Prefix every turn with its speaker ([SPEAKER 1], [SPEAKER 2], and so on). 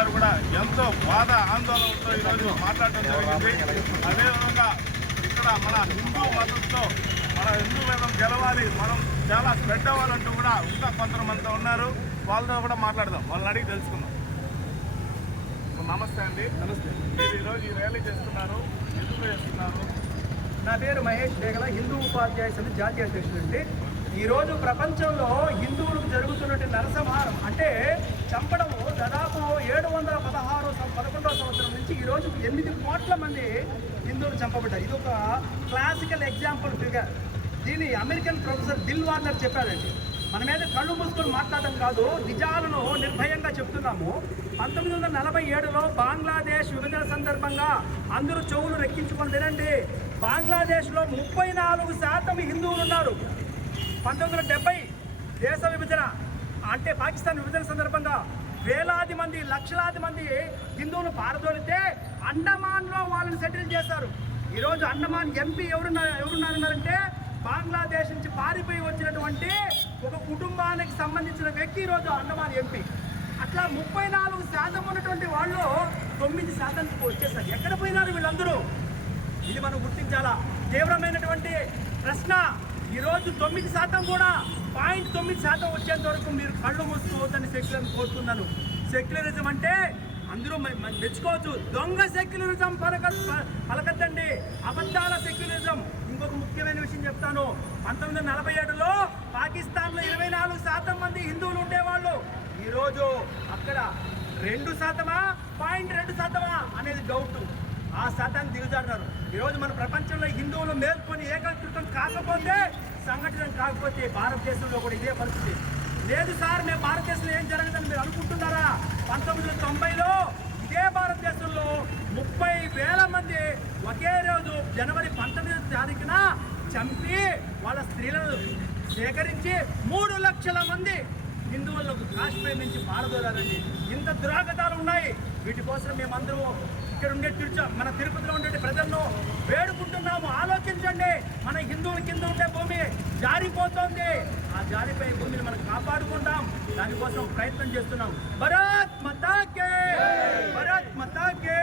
[SPEAKER 1] గారు కూడా ఎంతో బాధ ఆందోళనతో ఈరోజు మాట్లాడడం జరిగింది. అదేవిధంగా ఇక్కడ మన హిందూ మతంతో మన హిందూ మతం గెలవాలి మనం చాలా స్ప్రెడ్ అవ్వాలంటూ కూడా ఇంకా కొంతమంది ఉన్నారు. వాళ్ళతో కూడా మాట్లాడదాం. వాళ్ళని అడిగి తెలుసుకుందాం. నమస్తే అండి.
[SPEAKER 2] నమస్తే.
[SPEAKER 1] మీరు ఈరోజు ఈ ర్యాలీ చేస్తున్నారు. ఎందుకు చేస్తున్నారు?
[SPEAKER 2] నా పేరు మహేష్ బేగల హిందూ ఉపాధ్యాయ సమితి జాతీయ అధ్యక్షుడు అండి. ఈరోజు ప్రపంచంలో హిందువులకు జరుగుతున్నటువంటి నరసంహారం అంటే చంపడము కోట్ల మంది హిందువులు చంపబడ్డారు. ఇది ఒక క్లాసికల్ ఎగ్జాంపుల్ ఫిగర్ దీన్ని అమెరికన్ ప్రొఫెసర్ బిల్ వార్నర్ చెప్పారండి మన మీద కళ్ళు మూసుకొని మాట్లాడడం కాదు నిజాలను నిర్భయంగా చెప్తున్నాము. పంతొమ్మిది వందల నలభై ఏడులో బంగ్లాదేశ్ విభజన సందర్భంగా అందరూ చెవులు రెక్కించుకొని వినండి బంగ్లాదేశ్లో ముప్పై నాలుగు శాతం హిందువులు ఉన్నారు. పంతొమ్మిది వందల డెబ్బై దేశ విభజన అంటే పాకిస్తాన్ విభజన సందర్భంగా వేలాది మంది లక్షలాది మంది హిందువులు పారదోలితే అండమాన్లో వాళ్ళని సెటిల్ చేశారు. ఈరోజు అండమాన్ ఎంపీ ఎవరున్నారు ఎవరున్నారన్నారంటే బంగ్లాదేశ్ నుంచి పారిపోయి వచ్చినటువంటి ఒక కుటుంబానికి సంబంధించిన వ్యక్తి ఈరోజు అండమాన్ ఎంపీ అట్లా ముప్పై నాలుగు శాతం ఉన్నటువంటి వాళ్ళు తొమ్మిది శాతానికి వచ్చేసారు. ఎక్కడ పోయినారు వీళ్ళందరూ? ఇది మనం గుర్తించాలా? తీవ్రమైనటువంటి ప్రశ్న. ఈరోజు తొమ్మిది శాతం కూడా పాయింట్ తొమ్మిది శాతం వచ్చేంత వరకు మీరు కళ్ళు మూసుకోవద్దని సెక్యులర్ కోరుతున్నాను సెక్యులరిజం అంటే అందరూ మెచ్చుకోవచ్చు. దొంగ సెక్యులరిజం పలక ప- పలకద్దండి. అబద్ధాల సెక్యులరిజం. ఇంకొక ముఖ్యమైన విషయం చెప్తాను. పంతొమ్మిది వందల నలభై ఏడులో పాకిస్తాన్లో ఇరవై నాలుగు శాతం మంది హిందువులు ఉండేవాళ్ళు. ఈరోజు అక్కడ రెండు శాతమా? పాయింట్ రెండు శాతమా? అనేది డౌట్ ఆ శాతాన్ని దిగుజారున్నారు ఈరోజు మన ప్రపంచంలో హిందువులు మేల్కొని ఏకీకృతం కాకపోతే సంఘటన కాకపోతే భారతదేశంలో కూడా ఇదే పరిస్థితి. లేదు సార్ మేము భారతదేశంలో ఏం జరగదని మీరు అనుకుంటున్నారా? పంతొమ్మిది వందల తొంభైలో ఇదే భారతదేశంలో ముప్పై వేల మంది ఒకే రోజు జనవరి పంతొమ్మిది తారీఖున చంపి వాళ్ళ స్త్రీలను సేకరించి మూడు లక్షల మంది హిందువులకు కాశ్మీర్ నుంచి పారదోలారండి. ఇంత దురాగతాలు ఉన్నాయి. వీటి కోసం మేమందరూ ఇక్కడ ఉండే తిరుచ మన తిరుపతిలో ఉండే ప్రజలను ఆలోచించండి. మన హిందువుల కింద ఉండే భూమి జారిపోతోంది. ఆ జారిపోయే భూమిని మనం కాపాడుకుంటాం. దానికోసం ప్రయత్నం చేస్తున్నాం. భరత్ మతాకే! భరత్ మతాకే!